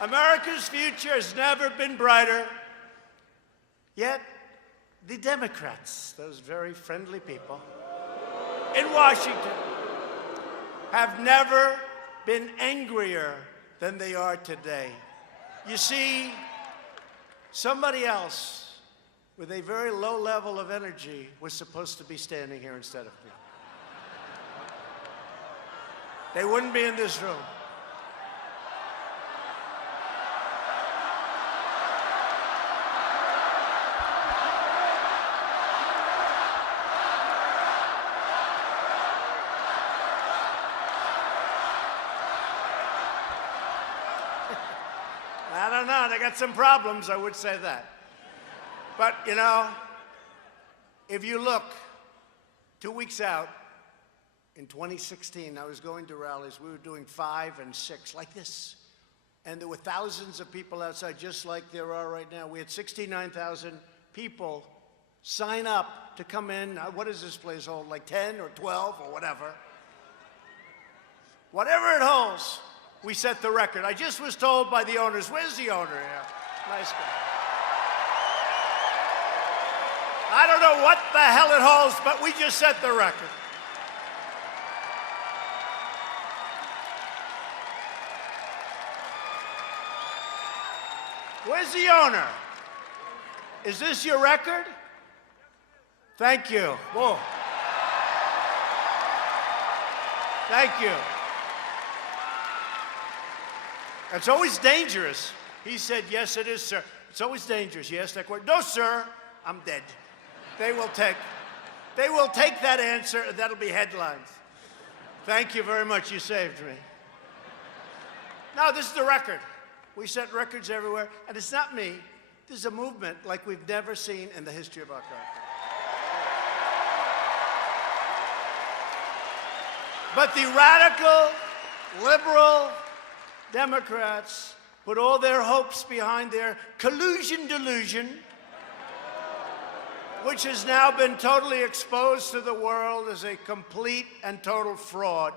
America's future has never been brighter. Yet, the Democrats, those very friendly people in Washington, have never been angrier than they are today. You see, somebody else with a very low level of energy was supposed to be standing here instead of me. They wouldn't be in this room. I don't know, they got some problems, I would say that. But, you know, if you look 2 weeks out, in 2016, I was going to rallies. We were doing 5 and 6, like this. And there were thousands of people outside, just like there are right now. We had 69,000 people sign up to come in. What does this place hold, like 10 or 12 or whatever? Whatever it holds, we set the record. I just was told by the owners, where's the owner here? Nice guy. I don't know what the hell it holds, but we just set the record. Where's the owner? Is this your record? Thank you. Whoa. Thank you. It's always dangerous. He said, yes, it is, sir. It's always dangerous. You ask that question. No, sir, I'm dead. They will take that answer, and that'll be headlines. Thank you very much. You saved me. No, this is the record. We set records everywhere, and it's not me. This is a movement like we've never seen in the history of our country. But the radical, liberal Democrats put all their hopes behind their collusion delusion, which has now been totally exposed to the world as a complete and total fraud.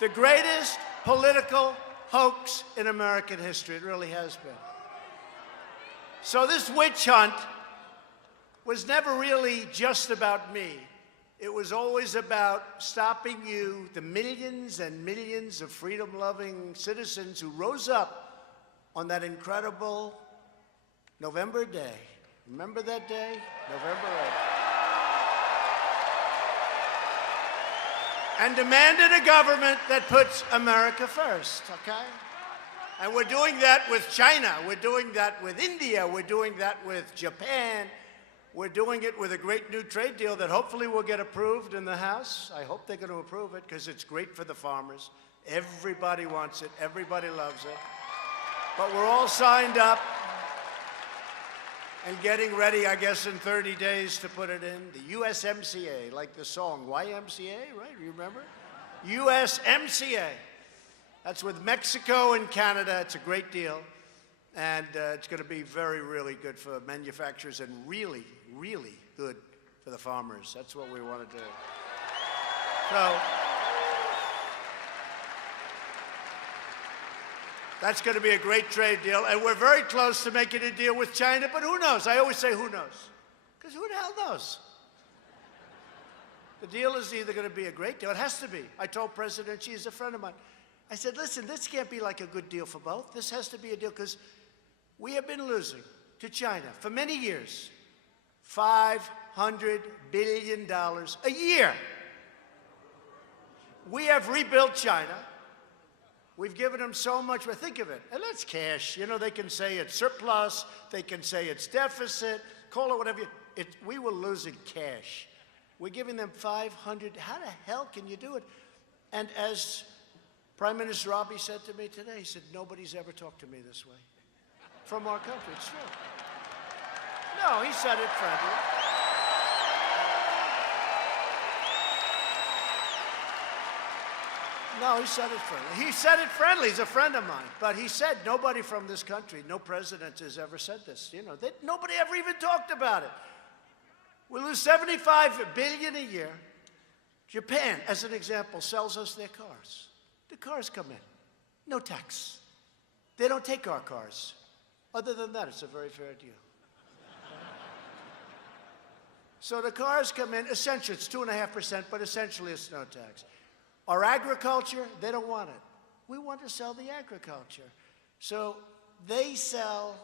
The greatest political hoax in American history. It really has been. So this witch hunt was never really just about me. It was always about stopping you, the millions and millions of freedom-loving citizens who rose up on that incredible November day. Remember that day? November 8th. And demanded a government that puts America first, okay? And we're doing that with China. We're doing that with India. We're doing that with Japan. We're doing it with a great new trade deal that hopefully will get approved in the House. I hope they're going to approve it because it's great for the farmers. Everybody wants it. Everybody loves it. But we're all signed up and getting ready, I guess, in 30 days to put it in. The USMCA, like the song, YMCA, right? You remember? USMCA. That's with Mexico and Canada. It's a great deal. And it's going to be very, really good for manufacturers and really, really good for the farmers. That's what we want to do. So that's going to be a great trade deal. And we're very close to making a deal with China, but who knows? I always say who knows. Because who the hell knows? The deal is either going to be a great deal. It has to be. I told President Xi, he's a friend of mine. I said, listen, this can't be like a good deal for both. This has to be a deal because we have been losing to China for many years, $500 billion a year. We have rebuilt China. We've given them so much. Well, think of it. And that's cash. You know, they can say it's surplus. They can say it's deficit. Call it whatever. We were losing cash. We're giving them 500. How the hell can you do it? And as Prime Minister Abiy said to me today, he said, nobody's ever talked to me this way from our country. It's true. No, he said it friendly. No, he said it friendly. He said it friendly. He's a friend of mine. But he said nobody from this country, no president has ever said this. You know, nobody ever even talked about it. We lose $75 billion a year. Japan, as an example, sells us their cars. The cars come in. No tax. They don't take our cars. Other than that, it's a very fair deal. So the cars come in, essentially it's 2.5%, but essentially it's no tax. Our agriculture, they don't want it. We want to sell the agriculture. So they sell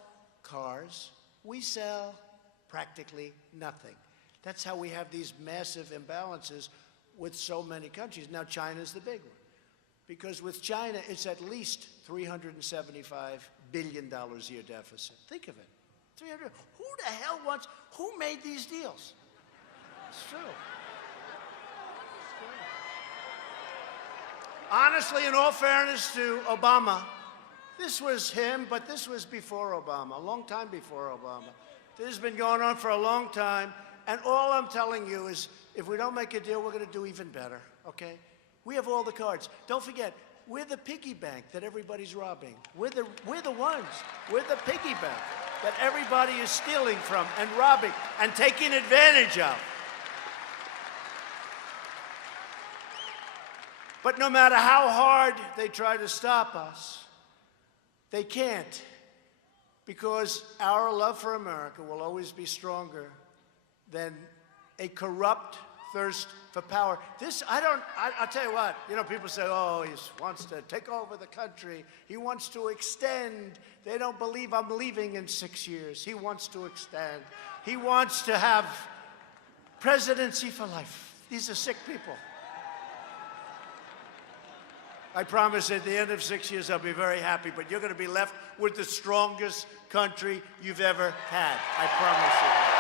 cars, we sell practically nothing. That's how we have these massive imbalances with so many countries. Now China's the big one. Because with China, it's at least $375 billion a year deficit. Think of it. 300. Who the hell wants, who made these deals? It's true. It's true. Honestly, in all fairness to Obama, this was him, but this was before Obama, a long time before Obama. This has been going on for a long time, and all I'm telling you is if we don't make a deal, we're going to do even better, okay? We have all the cards. Don't forget, we're the piggy bank that everybody's robbing. We're the ones. We're the piggy bank that everybody is stealing from and robbing and taking advantage of. But no matter how hard they try to stop us, they can't, because our love for America will always be stronger than a corrupt thirst for power. I'll tell you what, people say, oh, he wants to take over the country. He wants to extend. They don't believe I'm leaving in 6 years. He wants to extend. He wants to have presidency for life. These are sick people. I promise at the end of 6 years, I'll be very happy, but you're going to be left with the strongest country you've ever had. I promise you that.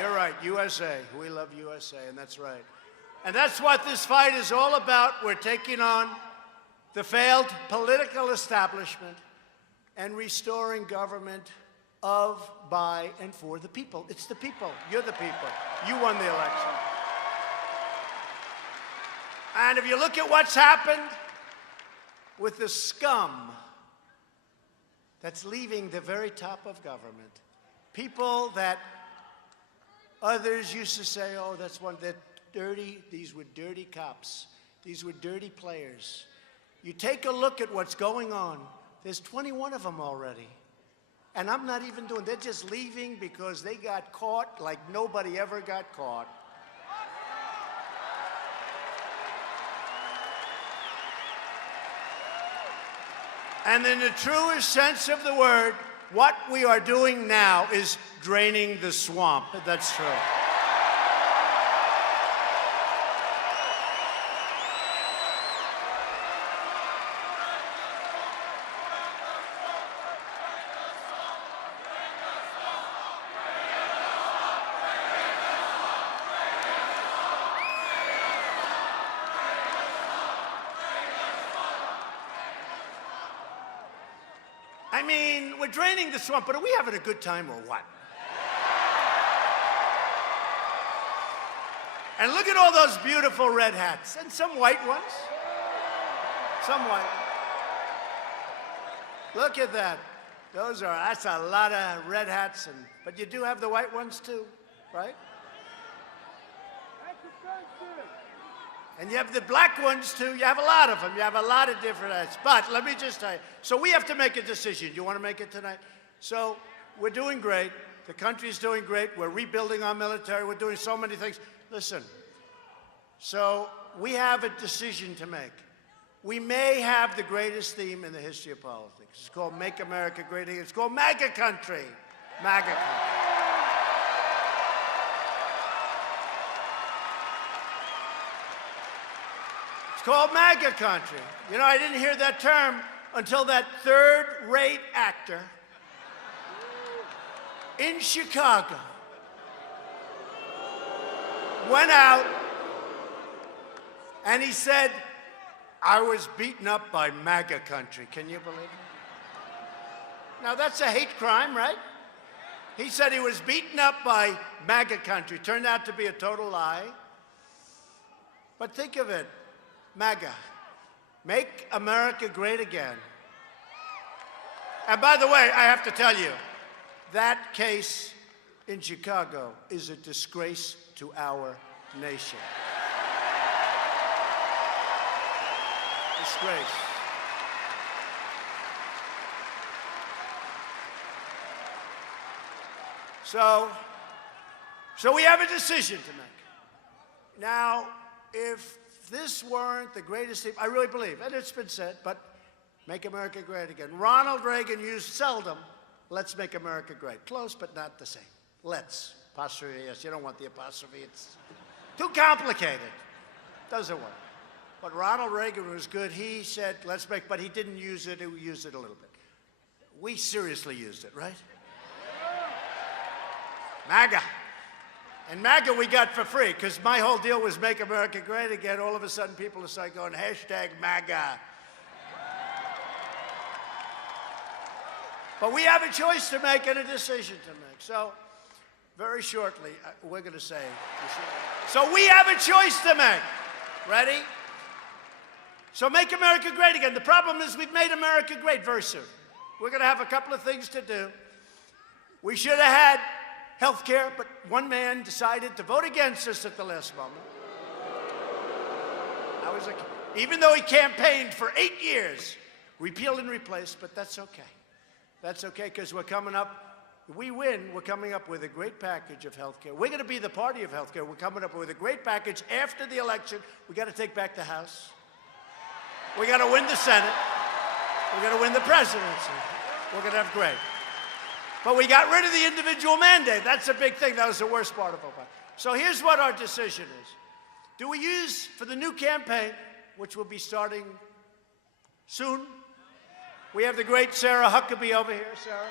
You're right, USA. We love USA, and that's right. And that's what this fight is all about. We're taking on the failed political establishment and restoring government of, by, and for the people. It's the people. You're the people. You won the election. And if you look at what's happened with the scum that's leaving the very top of government, people that others used to say, oh, they're dirty. These were dirty cops. These were dirty players. You take a look at what's going on. There's 21 of them already. And I'm not even they're just leaving because they got caught like nobody ever got caught. And in the truest sense of the word, what we are doing now is draining the swamp. That's true. I mean, we're draining the swamp, but are we having a good time or what? And look at all those beautiful red hats, and some white ones. Some white. Look at that. That's a lot of red hats, but you do have the white ones too, right? And you have the black ones too. You have a lot of them. You have a lot of different hats. But let me just tell you, so we have to make a decision. Do you want to make it tonight? So we're doing great. The country's doing great. We're rebuilding our military. We're doing so many things. Listen, so we have a decision to make. We may have the greatest theme in the history of politics. It's called Make America Great Again. It's called MAGA country. MAGA country. It's called MAGA country. You know, I didn't hear that term until that third-rate actor in Chicago went out and he said, I was beaten up by MAGA country. Can you believe it? Now, that's a hate crime, right? He said he was beaten up by MAGA country. Turned out to be a total lie. But think of it, MAGA. Make America great again. And by the way, I have to tell you, that case in Chicago is a disgrace to our nation. Disgrace. So we have a decision to make. Now, if this weren't the greatest thing, I really believe, and it's been said, but make America great again. Ronald Reagan used seldom, let's make America great. Close, but not the same. Let's. Apostrophe, yes, you don't want the apostrophe. It's too complicated. Doesn't work. But Ronald Reagan was good. He said, let's make, but he didn't use it. He used it a little bit. We seriously used it, right? MAGA. And MAGA we got for free, because my whole deal was make America great again. All of a sudden, people start going, hashtag MAGA. But we have a choice to make and a decision to make. So, very shortly, we're going to say, so we have a choice to make. Ready? So make America great again. The problem is we've made America great very soon. We're going to have a couple of things to do. We should have had health care, but one man decided to vote against us at the last moment. Even though he campaigned for 8 years, repealed and replaced, but that's okay. That's okay, because we're coming up, we win, we're coming up with a great package of health care. We're going to be the party of health care. We're coming up with a great package after the election. We got to take back the House. We got to win the Senate. We're going to win the presidency. We're going to have great. But we got rid of the individual mandate. That's a big thing. That was the worst part of Obama. So here's what our decision is. Do we use, for the new campaign, which will be starting soon, we have the great Sarah Huckabee over here. Sarah.